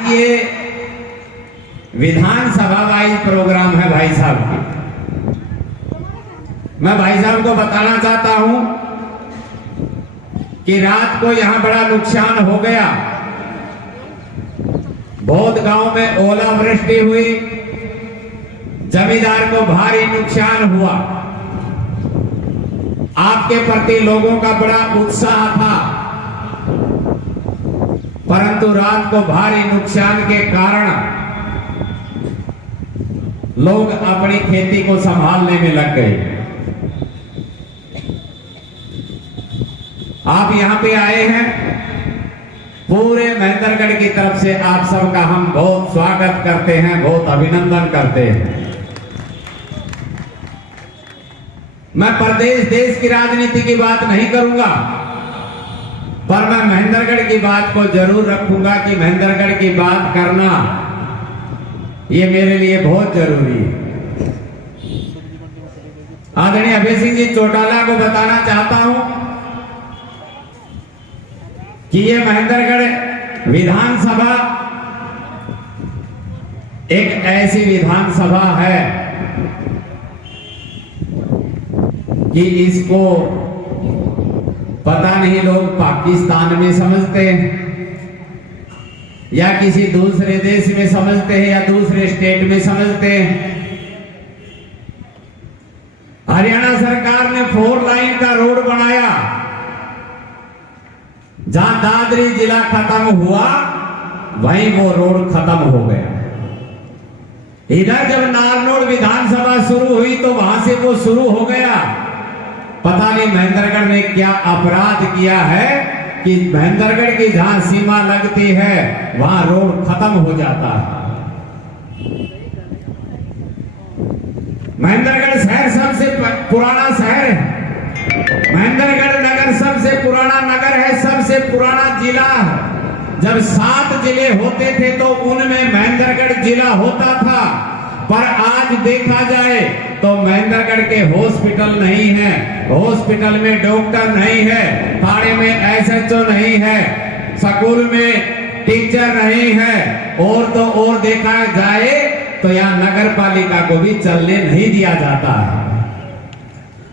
ये विधानसभा wise programme है भाई साहब की। मैं भाई साहब को बताना चाहता हूं कि रात को यहां बड़ा नुकसान हो गया। बहुत गांव में ओलावृष्टि हुई, जमींदार को भारी नुकसान हुआ। आपके प्रति लोगों का बड़ा उत्साह था, परंतु रात को भारी नुकसान के कारण लोग अपनी खेती को संभालने में लग गए। आप यहां पे आए हैं, पूरे महेंद्रगढ़ की तरफ से आप सबका हम बहुत स्वागत करते हैं, बहुत अभिनंदन करते हैं। मैं प्रदेश देश की राजनीति की बात नहीं करूंगा, पर मैं महेंद्रगढ़ की बात को जरूर रखूंगा कि महेंद्रगढ़ की बात करना ये मेरे लिए बहुत जरूरी है। आदरणीय अभय सिंह जी चौटाला को बताना चाहता हूं कि ये महेंद्रगढ़ विधानसभा एक ऐसी विधानसभा है कि इसको पता नहीं लोग पाकिस्तान में समझते हैं या किसी दूसरे देश में समझते हैं या दूसरे स्टेट में समझते हैं। हरियाणा सरकार ने 4 लाइन का रोड बनाया, जहां दादरी जिला खत्म हुआ वहीं वो रोड खत्म हो गया। इधर जब नारनौल विधानसभा शुरू हुई तो वहां से वो शुरू हो गया। पता नहीं महेंद्रगढ़ ने क्या अपराध किया है कि महेंद्रगढ़ की जहां सीमा लगती है वहां रोड खत्म हो जाता है। महेंद्रगढ़ शहर सबसे पुराना शहर है। महेंद्रगढ़ नगर सबसे पुराना नगर है, सबसे पुराना जिला है। जब 7 जिले होते थे तो उनमें महेंद्रगढ़ जिला होता था, पर आज देखा जाए तो महेंद्रगढ़ के हॉस्पिटल नहीं है, हॉस्पिटल में डॉक्टर नहीं है, थाने में एसएचओ नहीं है, स्कूल में टीचर नहीं है, और तो और देखा जाए तो यहाँ नगर पालिका को भी चलने नहीं दिया जाता है।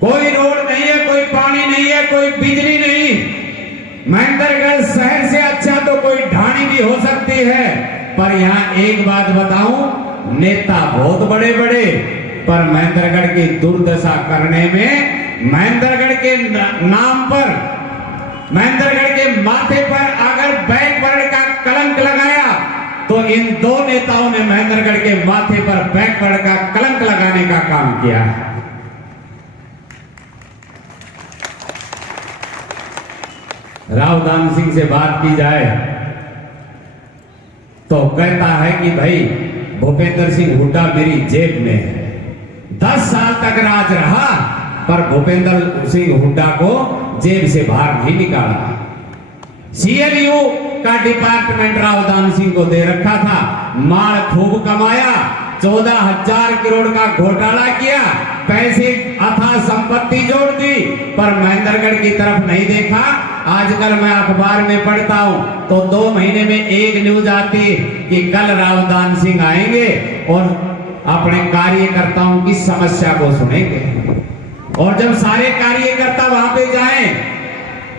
कोई रोड नहीं है, कोई पानी नहीं है, कोई बिजली नहीं। महेंद्रगढ़ शहर से अच्छा तो कोई ढाणी भी हो सकती है, पर यहाँ एक बात बताऊं, नेता बहुत बड़े बड़े, पर महेंद्रगढ़ की दुर्दशा करने में महेंद्रगढ़ के नाम पर, महेंद्रगढ़ के माथे पर अगर बैकवर्ड का कलंक लगाया तो इन 2 नेताओं ने महेंद्रगढ़ के माथे पर बैकवर्ड का कलंक लगाने का काम किया। रावदान सिंह से बात की जाए तो कहता है कि भाई भूपेंद्र सिंह हुड्डा मेरी जेब में है। 10 साल तक राज रहा, पर भूपेंद्र सिंह हुड्डा को जेब से बाहर नहीं निकाला। सीएलयू का डिपार्टमेंट रावदान सिंह को दे रखा था, माल खूब कमाया, 14,000 करोड़ का घोटाला किया, पैसे अथाह संपत्ति जोड़ दी, पर महेंद्रगढ़ की तरफ नहीं देखा। आजकल मैं अखबार में पढ़ता हूं तो 2 महीने में एक न्यूज आती कि कल रावदान सिंह आएंगे और अपने कार्यकर्ताओं की समस्या को सुनेंगे। और जब सारे कार्यकर्ता वहां पे जाएं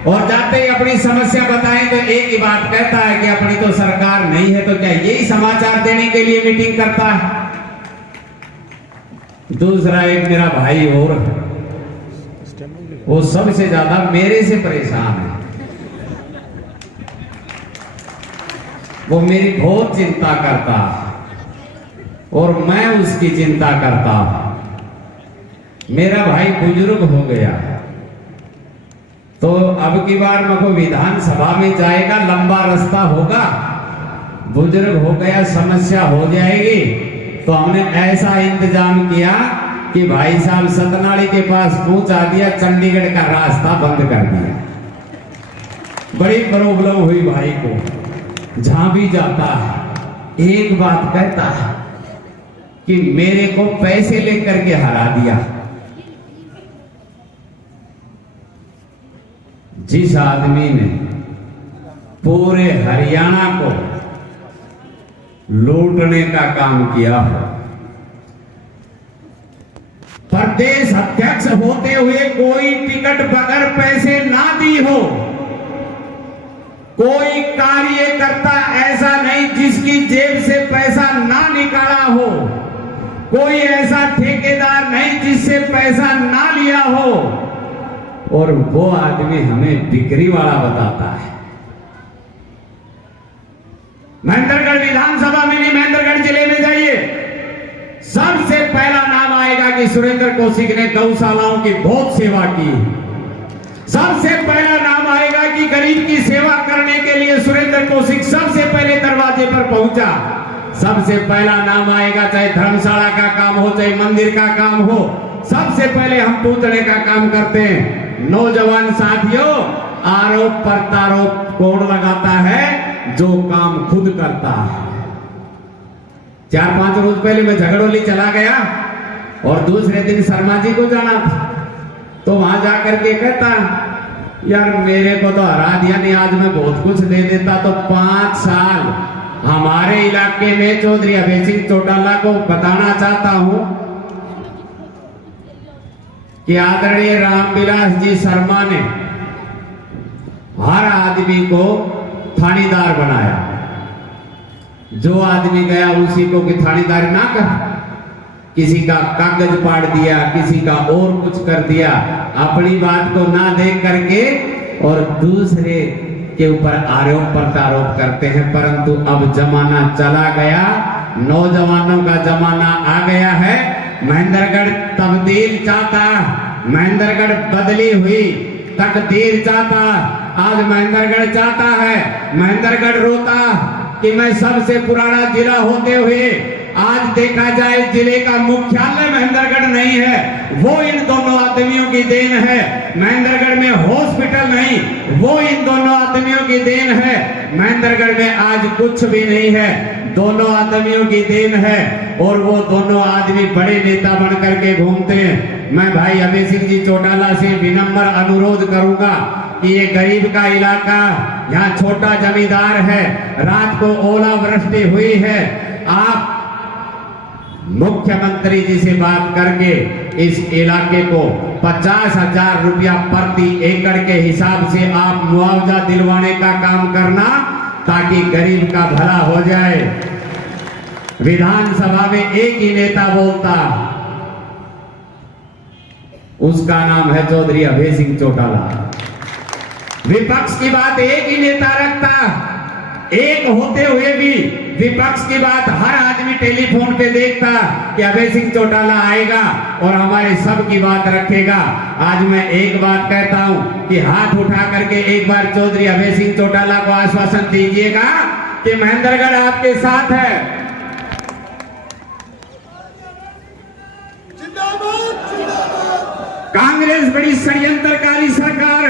और जाते ही अपनी समस्या बताएं तो एक ही बात कहता है कि अपनी तो सरकार नहीं है, तो क्या यही समाचार देने के लिए मीटिंग करता है। दूसरा एक मेरा भाई और वो सबसे ज्यादा मेरे से परेशान है, वो मेरी बहुत चिंता करता और मैं उसकी चिंता करता। मेरा भाई बुजुर्ग हो गया तो अब की बार मेरे को विधानसभा में जाएगा, लंबा रास्ता होगा, बुजुर्ग हो गया, समस्या हो जाएगी, तो हमने ऐसा इंतजाम किया कि भाई साहब सतनाड़ी के पास पहुंचा दिया, चंडीगढ़ का रास्ता बंद कर दिया। बड़ी प्रॉब्लम हुई भाई को, जहां भी जाता है एक बात कहता है कि मेरे को पैसे लेकर के हरा दिया। जिस आदमी ने पूरे हरियाणा को लूटने का काम किया हो। प्रदेश अध्यक्ष होते हुए कोई टिकट बगैर पैसे ना दी हो, कोई कार्यकर्ता ऐसा नहीं जिसकी जेब से पैसा ना निकाला हो, कोई ऐसा ठेकेदार नहीं जिससे पैसा ना लिया हो, और वो आदमी हमें बिक्री वाला बताता है। महेंद्रगढ़ विधानसभा में नहीं, महेंद्रगढ़ जिले में जाइए, सबसे पहला नाम आएगा कि सुरेंद्र कौशिक ने गौशालाओं की बहुत सेवा की। सबसे पहला नाम आएगा कि गरीब की सेवा करने के लिए सुरेंद्र कौशिक सबसे पहले दरवाजे पर पहुंचा। सबसे पहला नाम आएगा, चाहे धर्मशाला का काम हो, चाहे मंदिर का काम हो, सबसे पहले हम पूतने का काम करते हैं। नौजवान साथियों, आरोप प्रत्यारोप कौन लगाता है? जो काम खुद करता है। 4-5 रोज पहले मैं झगड़ोली चला गया और दूसरे दिन शर्मा जी को जाना था, तो वहां जाकर के कहता, यार मेरे को तो हरा दिया, नहीं आज मैं बहुत कुछ दे देता। तो 5 साल हमारे इलाके में चौधरी अभय सिंह चौटाला को बताना चाहता हूं कि आदरणीय रामविलास जी शर्मा ने हर आदमी को थानेदार बनाया। जो आदमी गया उसी को कि थानेदार ना कर, किसी का कागज पाड़ दिया, किसी का और कुछ कर दिया, अपनी बात को ना देख करके और दूसरे के ऊपर आरोप प्रत्यारोप करते हैं। परंतु अब जमाना चला गया, नौजवानों का जमाना आ गया है। महेंद्रगढ़ तब्दील चाहता, महेंद्रगढ़ बदली हुई तकदीर चाहता। आज महेंद्रगढ़ चाहता है, महेंद्रगढ़ रोता कि मैं सबसे पुराना जिला होते हुए आज देखा जाए जिले का मुख्यालय महेंद्रगढ़ नहीं है, वो इन दोनों आदमियों की देन है। महेंद्रगढ़ में हॉस्पिटल नहीं, वो इन दोनों आदमियों की देन है। महेंद्रगढ़ में आज कुछ भी नहीं है, दोनों आदमियों की देन है, और वो दोनों आदमी बड़े नेता बन करके घूमते हैं। मैं भाई अभय सिंह जी चौटाला से विनम्र अनुरोध करूंगा कि ये गरीब का इलाका, यहाँ छोटा जमींदार है, रात को ओलावृष्टि हुई है, आप मुख्यमंत्री जी से बात करके इस इलाके को 50,000 रुपया प्रति एकड़ के हिसाब से आप मुआवजा दिलवाने का काम करना, ताकि गरीब का भला हो जाए। विधानसभा में एक ही नेता बोलता, उसका नाम है चौधरी अभय सिंह चौटाला। विपक्ष की बात एक ही नेता रखता, एक होते हुए भी विपक्ष की बात हर आदमी टेलीफोन पे देखता कि अभय सिंह चौटाला आएगा और हमारे सब की बात रखेगा। आज मैं एक बात कहता हूं कि हाथ उठा करके एक बार चौधरी अभय सिंह चौटाला को आश्वासन दीजिएगा कि महेंद्रगढ़ आपके साथ है। कांग्रेस बड़ी षड्यंत्रकारी सरकार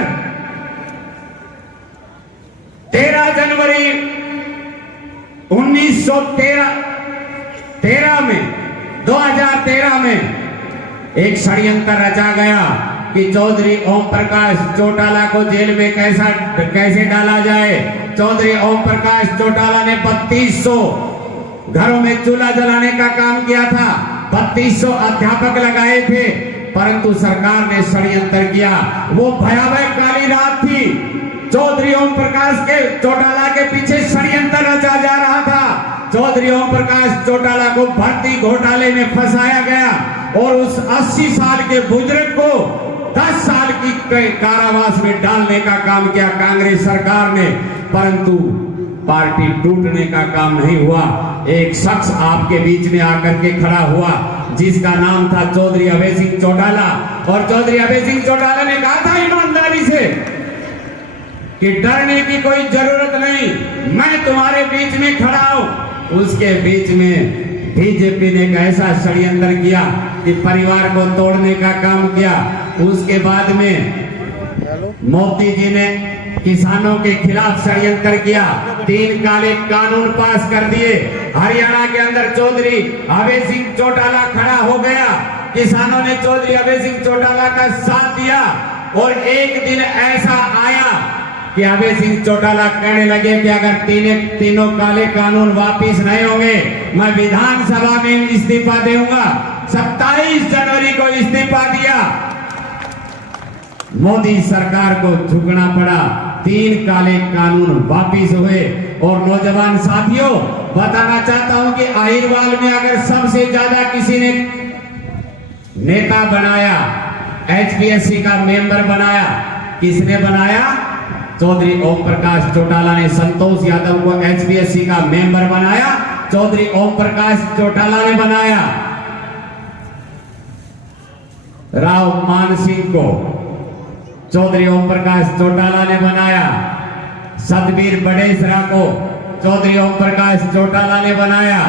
13 जनवरी 2013 में एक षड्यंत्र रचा गया कि चौधरी ओम प्रकाश चौटाला को जेल में कैसे डाला जाए। चौधरी ओम प्रकाश चौटाला ने 3200 घरों में चूल्हा जलाने का काम किया था, 3200 अध्यापक लगाए थे, परंतु सरकार ने षड्यंत्र किया। वो भयावह काली रात थी, चौधरी ओम प्रकाश के चौटाला के पीछे षड्यंत्र रचा जा रहा था। चौधरी ओम प्रकाश चौटाला को भर्ती घोटाले में फंसाया गया और उस 80 साल के बुजुर्ग को 10 साल की कारावास में डालने का काम किया कांग्रेस सरकार ने। परंतु पार्टी टूटने का काम नहीं हुआ। एक शख्स आपके बीच में आकर के खड़ा हुआ जिसका नाम था चौधरी अभय सिंह चौटाला, और चौधरी अभय सिंह चौटाला ने कहा था ईमानदारी से कि डरने की कोई जरूरत नहीं, मैं तुम्हारे बीच में खड़ा हूं। उसके बीच में बीजेपी ने एक ऐसा षड्यंत्र किया कि परिवार को तोड़ने का काम किया। उसके बाद में मोदी जी ने किसानों के खिलाफ षड्यंत्र किया, 3 काले कानून पास कर दिए। हरियाणा के अंदर चौधरी अभय सिंह चौटाला खड़ा हो गया, किसानों ने चौधरी अभय सिंह चौटाला का साथ दिया। और एक दिन ऐसा आया कि अभय सिंह चौटाला कहने लगे कि अगर तीनों काले कानून वापिस नहीं होंगे मैं विधानसभा में इस्तीफा दूंगा। 27 जनवरी को इस्तीफा दिया। मोदी सरकार को झुकना पड़ा। 3 काले कानून वापिस हुए। और नौजवान साथियों, बताना चाहता हूं कि अहिरवाल में अगर सबसे ज्यादा किसी ने नेता बनाया, HPSC का मेंबर बनाया, किसने बनाया? चौधरी ओम प्रकाश चौटाला ने। संतोष यादव को HPSC का मेंबर बनाया, चौधरी ओम प्रकाश चौटाला ने बनाया। राव मान सिंह को चौधरी ओम प्रकाश चौटाला ने बनाया। सतबीर बड़ेसरा को चौधरी ओम प्रकाश चौटाला ने बनाया।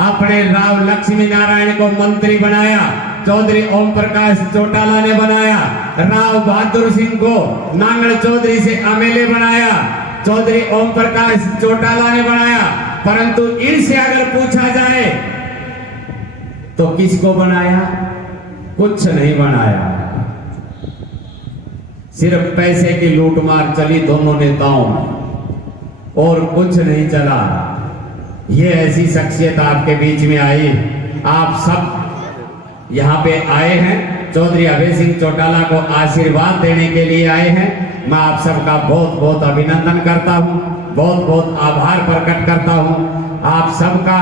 अपने राव लक्ष्मी नारायण को मंत्री बनाया, चौधरी ओम प्रकाश चौटाला ने बनाया। राव बहादुर सिंह को नांगल चौधरी से MLA बनाया, चौधरी ओम प्रकाश चौटाला ने बनाया। परंतु इनसे अगर पूछा जाए तो किसको बनाया? कुछ नहीं बनाया। सिर्फ पैसे की लूटमार चली दोनों नेताओं में और कुछ नहीं चला। ये ऐसी शख्सियत आपके बीच में आई। आप सब यहाँ पे आए हैं, चौधरी अभय सिंह चौटाला को आशीर्वाद देने के लिए आए हैं। मैं आप सबका बहुत बहुत अभिनंदन करता हूँ, बहुत बहुत आभार प्रकट करता हूँ। आप सबका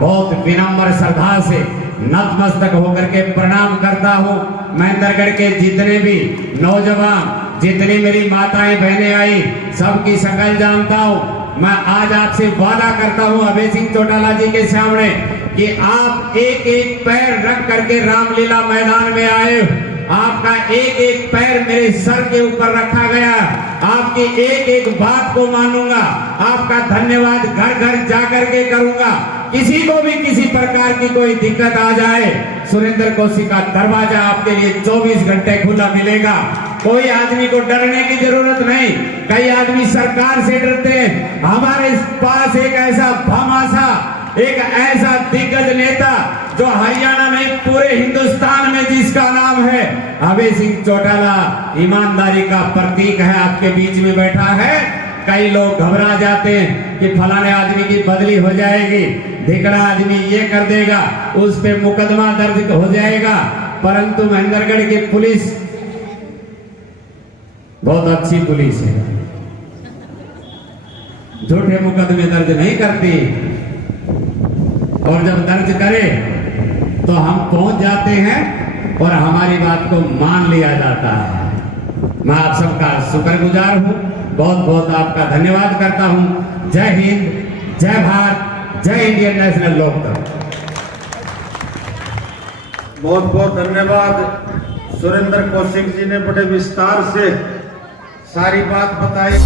बहुत विनम्र श्रद्धा से नतमस्तक होकर के प्रणाम करता हूँ। महेंद्रगढ़ के जितने भी नौजवान, जितनी मेरी माताएं बहनें आई, सबकी शक्ल जानता हूँ। मैं आज आपसे वादा करता हूँ अभय सिंह चौटाला जी के सामने कि आप एक एक पैर रख करके रामलीला मैदान में आए। आपका एक एक पैर मेरे सर के ऊपर रखा गया। आपकी एक एक बात को मानूंगा। आपका धन्यवाद घर घर जाकर के करूंगा। किसी को भी किसी प्रकार की कोई दिक्कत आ जाए, सुरेंद्र कौशिक का दरवाजा आपके लिए 24 घंटे खुला मिलेगा। कोई आदमी को डरने की जरूरत नहीं। कई आदमी सरकार से डरते हैं। हमारे पास एक ऐसा भामाशा, एक ऐसा दिग्गज नेता जो हरियाणा में पूरे हिंदुस्तान में जिसका नाम है अभय सिंह चौटाला, ईमानदारी का प्रतीक है, आपके बीच में बैठा है। कई लोग घबरा जाते हैं कि फलाने आदमी की बदली हो जाएगी, धिकड़ा आदमी ये कर देगा, उस पे मुकदमा दर्ज हो जाएगा। परंतु महेंद्रगढ़ की पुलिस बहुत अच्छी पुलिस है, झूठे मुकदमे दर्ज नहीं करती। और जब दर्ज करे तो हम पहुंच जाते हैं और हमारी बात को मान लिया जाता है। मैं आप सबका शुक्रगुजार हूं, बहुत बहुत आपका धन्यवाद करता हूं। जय हिंद, जय भारत, जय इंडियन नेशनल लोकतंत्र। बहुत बहुत धन्यवाद। सुरेंद्र कौशिक जी ने बड़े विस्तार से सारी बात बताई।